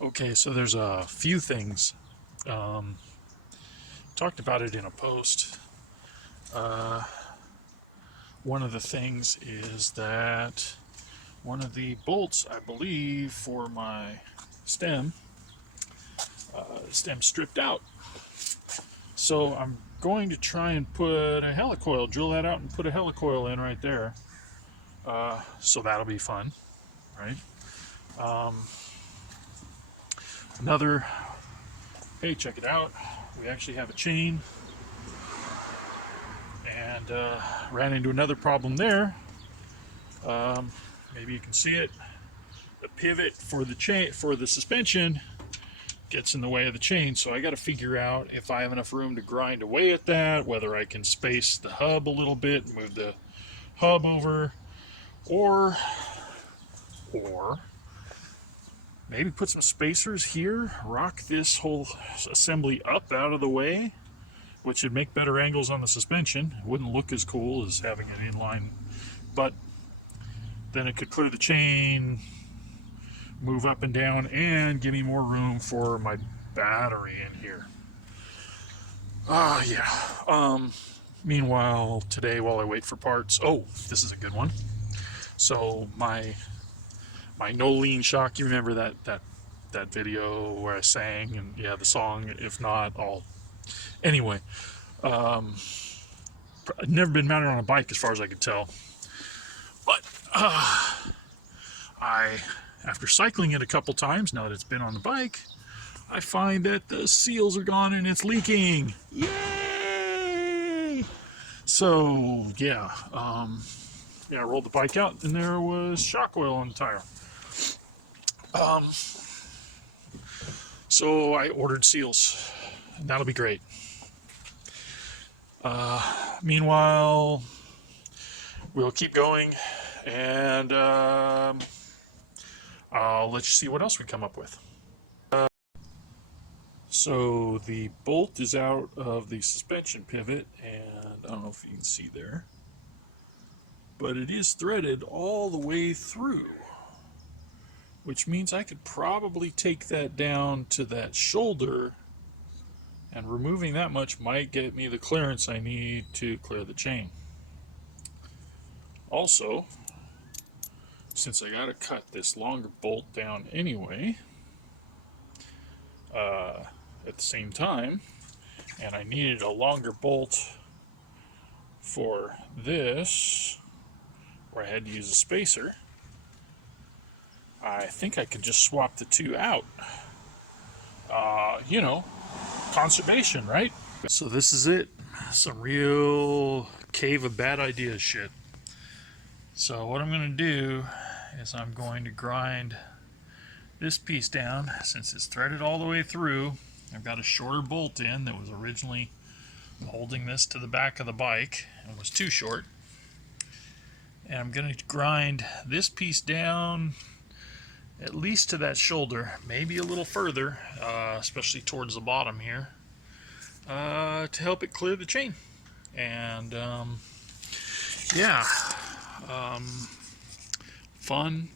Okay, so there's a few things. Um, Talked about it in a post. Uh, One of the things is that one of the bolts, I believe, for my stem, stem stripped out. So I'm going to try and put a helicoil, drill that out and put a helicoil in right there. So that'll be fun, right? Um, Another, hey, check it out. We actually have a chain, and ran into another problem there. Maybe you can see it. The pivot for the chain, for the suspension, gets in the way of the chain, so I got to figure out if I have enough room to grind away at that, whether I can space the hub a little bit, move the hub over, or maybe put some spacers here, rock this whole assembly up out of the way, which would make better angles on the suspension. It wouldn't look as cool as having it inline, but then it could clear the chain, move up and down, and give me more room for my battery in here. Yeah. Meanwhile, today while I wait for parts, oh, this is a good one. So my no lean shock, you remember that video where I sang, and yeah, the song, if not, I'll anyway. I've never been mounted on a bike as far as I could tell, but I, after cycling it a couple times, now that it's been on the bike, I find that the seals are gone and it's leaking. Yay! So yeah, I rolled the bike out and there was shock oil on the tire. So I ordered seals. That'll be great. Meanwhile, we'll keep going, and I'll let you see what else we come up with. So the bolt is out of the suspension pivot, and I don't know if you can see there, but it is threaded all the way through, which means I could probably take that down to that shoulder, and removing that much might get me the clearance I need to clear the chain. Also, since I gotta cut this longer bolt down anyway, at the same time, and I needed a longer bolt for this, where I had to use a spacer, I think I could just swap the two out. You know, conservation, right? So this is it. Some real cave of bad ideas shit. So what I'm going to do is I'm going to grind this piece down. Since it's threaded all the way through, I've got a shorter bolt in that was originally holding this to the back of the bike and was too short. And I'm going to grind this piece down at least to that shoulder, maybe a little further, especially towards the bottom here, to help it clear the chain. And yeah, fun.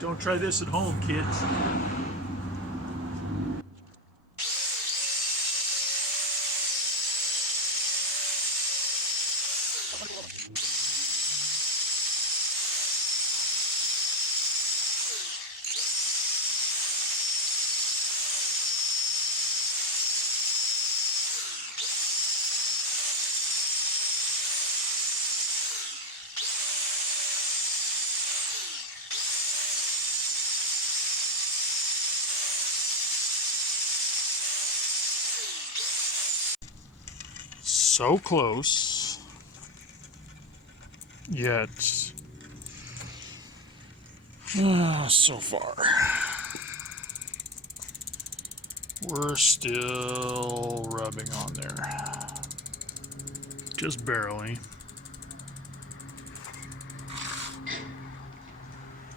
Don't try this at home, kids. So close, yet so far. We're still rubbing on there, just barely.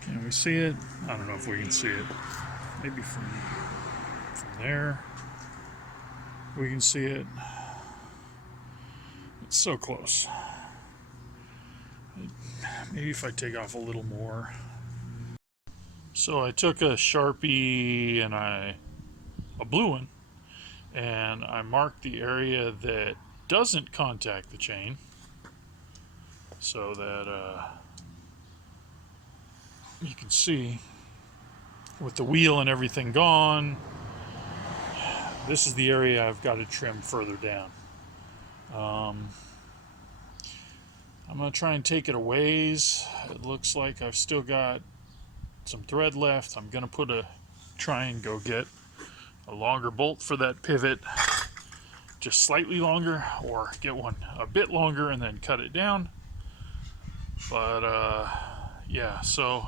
Can we see it? I don't know if we can see it. Maybe from there we can see it. It's so close. Maybe if I take off a little more. So I took a Sharpie and a blue one, and I marked the area that doesn't contact the chain so that you can see with the wheel and everything gone, this is the area I've got to trim further down. I'm going to try and take it a ways. It looks like I've still got some thread left. I'm going to try and go get a longer bolt for that pivot, just slightly longer, or get one a bit longer and then cut it down. But yeah, so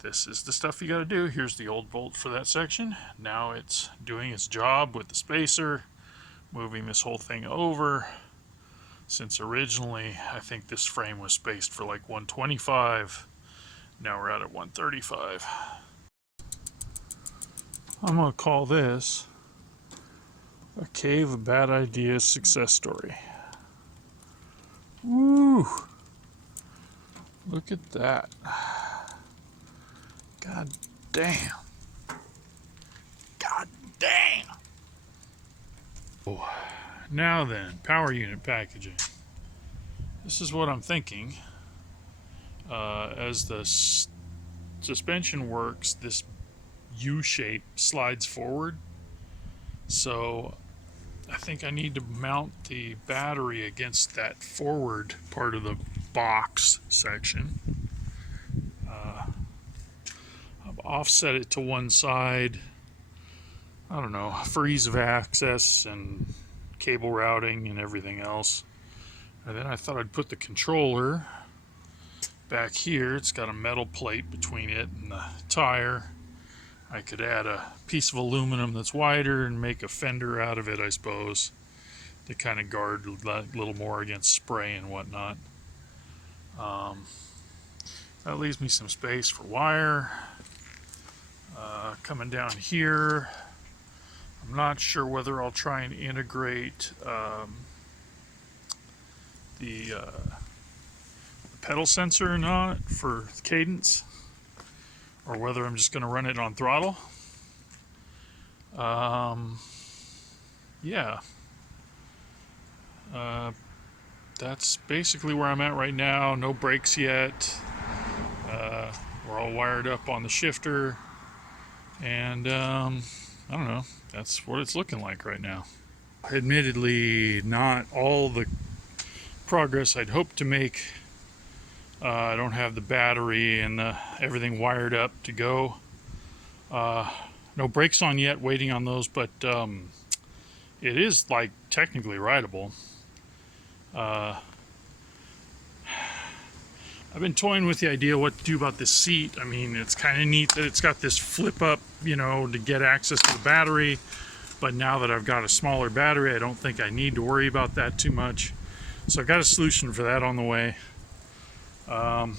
this is the stuff you got to do. Here's the old bolt for that section. Now it's doing its job with the spacer, moving this whole thing over. Since originally I think this frame was spaced for like 125, now we're at 135. I'm gonna call this a cave of bad ideas success story. Woo! Look at that. God damn. God damn. Oh. Now then, power unit packaging. This is what I'm thinking. As the suspension works, this U shape slides forward. So I think I need to mount the battery against that forward part of the box section. I've offset it to one side, I don't know, for ease of access and cable routing and everything else. And then I thought I'd put the controller back here. It's got a metal plate between it and the tire. I could add a piece of aluminum that's wider and make a fender out of it, I suppose, to kind of guard a little more against spray and whatnot. That leaves me some space for wire. Coming down here, I'm not sure whether I'll try and integrate the pedal sensor or not for cadence, or whether I'm just going to run it on throttle. Yeah. That's basically where I'm at right now. No brakes yet. We're all wired up on the shifter, and I don't know, that's what it's looking like right now. Admittedly, not all the progress I'd hoped to make. I don't have the battery and everything wired up to go. No brakes on yet, waiting on those, but it is like technically rideable. I've been toying with the idea what to do about this seat. I mean, it's kind of neat that it's got this flip up, you know, to get access to the battery. But now that I've got a smaller battery, I don't think I need to worry about that too much. So I've got a solution for that on the way. I've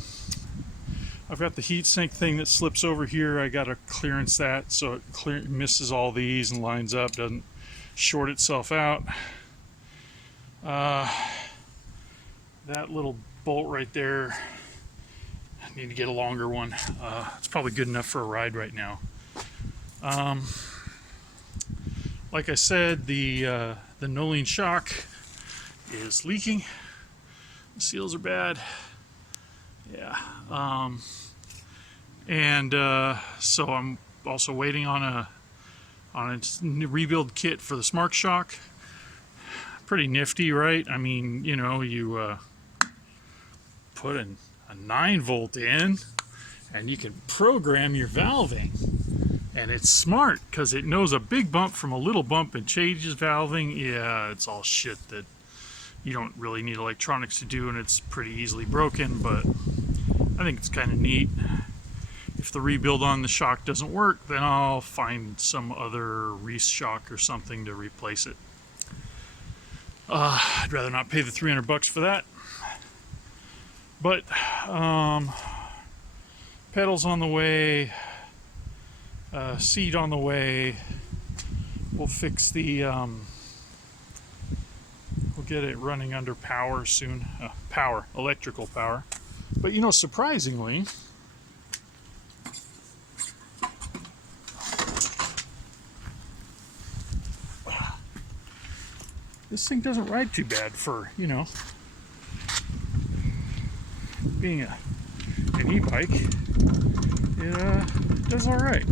got the heatsink thing that slips over here. I got to clearance that so it misses all these and lines up, doesn't short itself out. That little bolt right there, I need to get a longer one. It's probably good enough for a ride right now. Like I said, the no-lean shock is leaking. The seals are bad. Yeah. So I'm also waiting on a rebuild kit for the Smart Shock. Pretty nifty, right? I mean, you know, you put a 9-volt in and you can program your valving, and it's smart because it knows a big bump from a little bump and changes valving. Yeah, it's all shit that you don't really need electronics to do, and it's pretty easily broken, but I think it's kind of neat. If the rebuild on the shock doesn't work, then I'll find some other Reese shock or something to replace it. I'd rather not pay the $300 for that. But pedals on the way, seat on the way. We'll fix the we'll get it running under power soon. Electrical power. But you know, surprisingly, this thing doesn't ride too bad for, you know, being an e-bike. It does all right.